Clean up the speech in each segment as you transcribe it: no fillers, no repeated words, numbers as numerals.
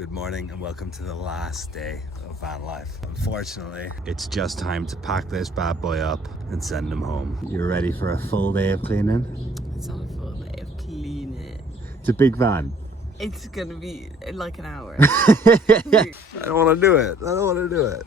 Good morning and welcome to the last day of van life. Unfortunately, it's just time to pack this bad boy up and send him home. You're ready for a full day of cleaning? It's not a full day of cleaning. It's a big van. It's gonna be like an hour. I don't want to do it. I don't want to do it.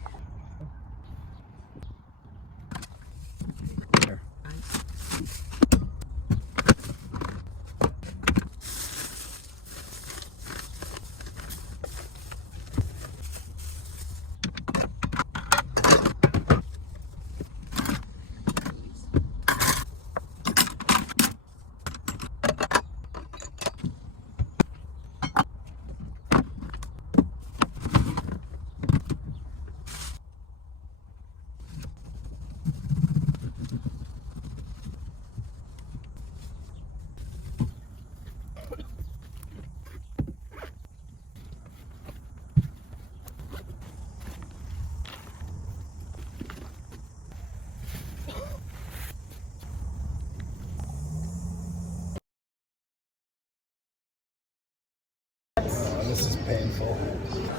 This is painful.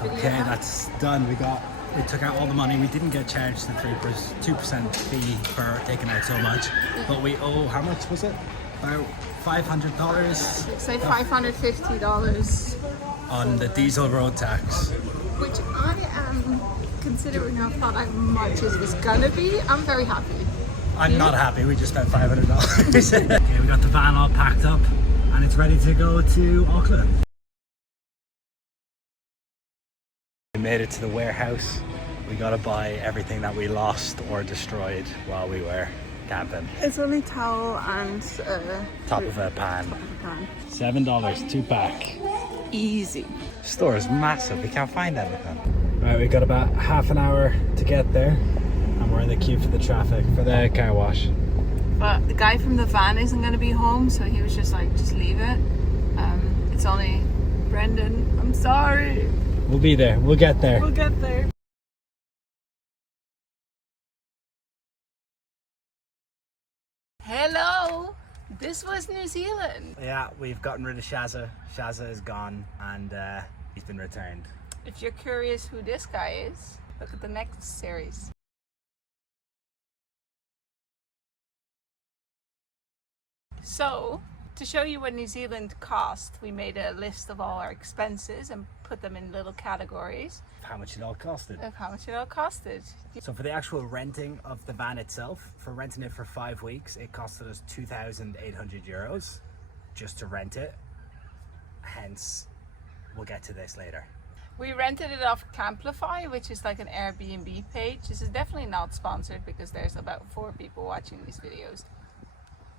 Okay, that's done. We took out all the money. We didn't get charged the 2% fee for taking out so much, but we owe, how much was it? About $500. Say $550 on the diesel road tax. which I am considering how thought how much is this gonna be. I'm very happy. I'm not happy. We just spent $500. Okay, we got the van all packed up and it's ready to go to Auckland. We made it to the warehouse. We gotta buy everything that we lost or destroyed while we were camping. It's only towel and Top of a pan. $7, 2-pack. Easy. Store is massive. We can't find anything. Right, we got about half an hour to get there, and we're in the queue for the traffic for the car wash. But the guy from the van isn't going to be home, so he was just like, just leave it. It's only Brendan. I'm sorry. We'll be there. We'll get there. We'll get there. Hello. This was New Zealand. Yeah, we've gotten rid of Shazza. Shazza is gone, and he's been returned. If you're curious who this guy is, look at the next series. So, to show you what New Zealand cost, we made a list of all our expenses and put them in little categories. How much it all costed. Of how much it all costed. So for the actual renting of the van itself, for renting it for 5 weeks, it costed us €2,800 just to rent it. Hence, we'll get to this later. We rented it off Campervan, which is like an Airbnb page. This is definitely not sponsored because there's about 4 people watching these videos.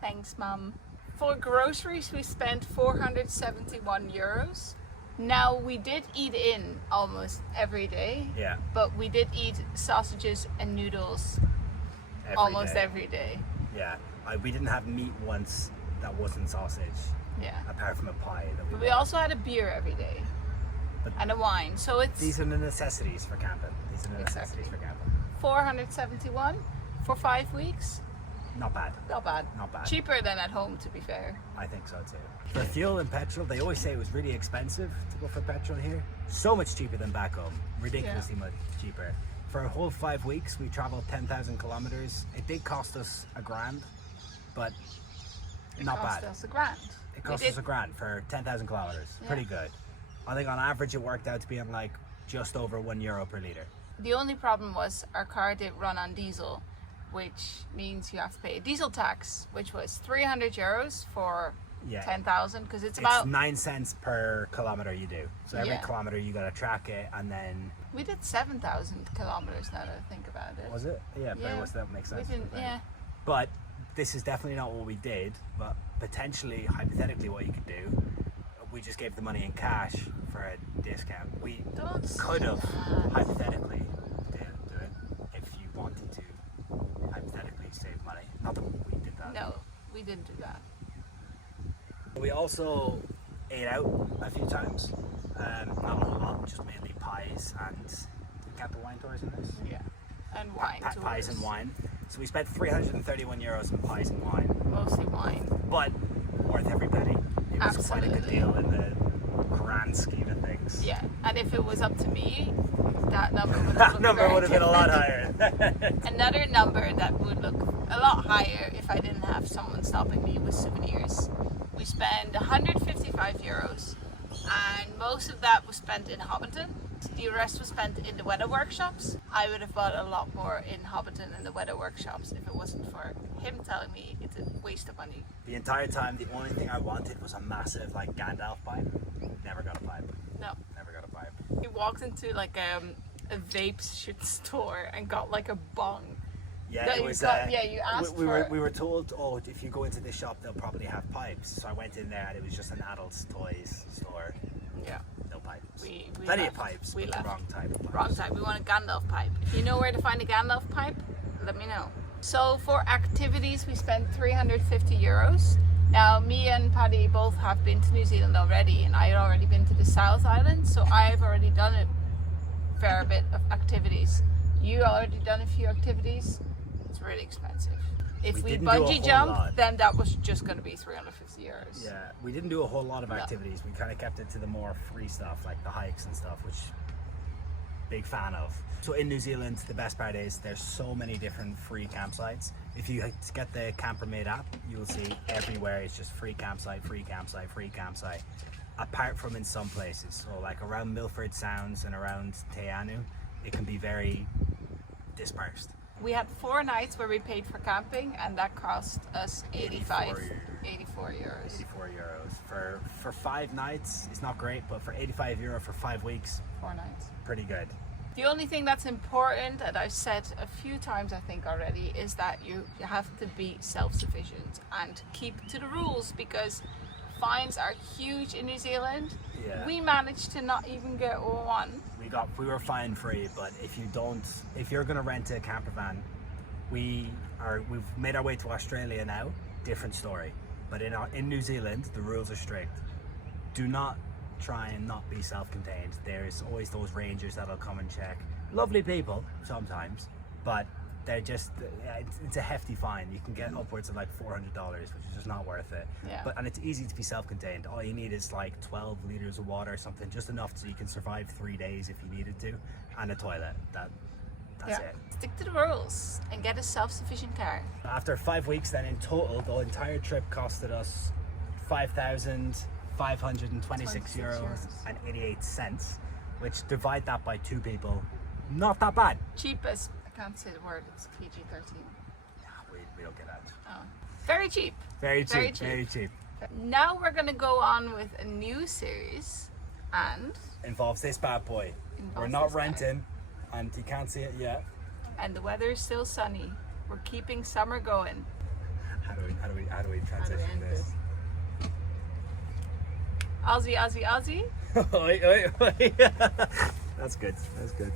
Thanks, Mum. For groceries, we spent €471. Now, we did eat in almost every day. Yeah. But we did eat sausages and noodles every day. Yeah. We didn't have meat once that wasn't sausage. Yeah. Apart from a pie. But we also had a beer every day. But and a wine. So it's... These are the necessities for camping. For camping. 471 for 5 weeks. Not bad. Not bad. Not bad. Cheaper than at home, to be fair. I think so too. For fuel and petrol, they always say it was really expensive to go for petrol here. So much cheaper than back home. Ridiculously much cheaper. For a whole 5 weeks, we traveled 10,000 kilometers. It did cost us $1,000, but not bad. It cost us $1,000. It cost us $1,000 for 10,000 kilometers. Yeah. Pretty good. I think on average it worked out to be like just over €1 per litre. The only problem was our car did run on diesel, which means you have to pay a diesel tax, which was €300 for 10,000 because it's about 9 cents per kilometer you do. So every kilometer you gotta track it, and then we did 7,000 kilometers. Now that I think about it, was it? Yeah, but that makes sense. We didn't, yeah. But this is definitely not what we did. But potentially, hypothetically, what you could do, we just gave the money in cash for a discount. We could have hypothetically do it if you wanted to. Hypothetically save money. Not that we did that. No, we didn't do that. We also ate out a few times. Not a whole lot, just mainly pies and count the wine tours in this. Yeah, and wine tours. Pies and wine. So we spent €331 on pies and wine. Mostly wine. But worth every penny. It was quite a good deal in the grand scheme of things. max. Yeah, and if it was up to me, that number would have That looked number very would have been a lot different. higher. Another number that would look a lot higher if I didn't have someone stopping me was souvenirs. We spent 155 euros, and most of that was spent in Hobbiton. The rest was spent in the weather workshops. I would have bought a lot more in Hobbiton and the weather workshops if it wasn't for him telling me it's a waste of money. The entire time, the only thing I wanted was a massive like Gandalf pipe. Never got a pipe. No. Never got a pipe. He walked into like a vape shit store and got like a bong. Yeah, That it you was. got- yeah, you asked we for it. were told, oh, if you go into this shop, they'll probably have pipes. So I went in there and it was just an adults toys store. Yeah. No pipes. We Plenty left. of pipes, We but left. the wrong type of pipes. Wrong type. We want a Gandalf pipe. If you know where to find a Gandalf pipe, let me know. So for activities, we spent 350 euros. Now, me and Paddy both have been to New Zealand already, and I had already been to the South Island, so I've already done a fair bit of activities. You already done a few activities. It's really expensive. If We we didn't do a bungee whole jump, lot. then that was just going to be 350 euros. Yeah, we didn't do a whole lot of No. activities. We kind of kept it to the more free stuff, like the hikes and stuff, which big fan of. So in New Zealand, the best part is there's so many different free campsites. If you get the Campervan app, you'll see everywhere it's just free campsite, free campsite, free campsite. Apart from in some places, so like around Milford Sounds and around Te Anau, it can be very dispersed. We had 4 nights where we paid for camping, and that cost us 84 euros. 84 euros for 5 nights. It's not great, but for 85 euro for 5 weeks, 4 nights. pretty good. The only thing that's important, and I've said a few times I think already, is that you have to be self-sufficient and keep to the rules, because fines are huge in New Zealand. Yeah. We managed to not even get one. We were fine free, but if you're gonna rent a camper van, we've made our way to Australia now. Different story, but in New Zealand the rules are strict. Do not try and not be self-contained. There's always those rangers that'll come and check. Lovely people sometimes, but they're just it's a hefty fine. You can get upwards of like $400, which is just not worth it. Yeah. And it's easy to be self-contained. All you need is like 12 liters of water or something, just enough so you can survive 3 days if you needed to, and a toilet. That's it. Stick to the rules and get a self-sufficient car. After 5 weeks, then in total, the entire trip costed us 5,526 euros and 88 cents, which divide that by 2 people, not that bad. Cheapest, I can't say the word, it's PG-13. We don't get that. Oh. Very cheap. Very Very cheap, cheap. very cheap. Now we're going to go on with a new series, and Involves this bad boy. Involves We're not this guy. renting, and you can't see it yet. the weather is still sunny. We're keeping summer going. How do we transition end this? Aussie, Aussie, Aussie. Oi, oi, oi. That's good. That's good.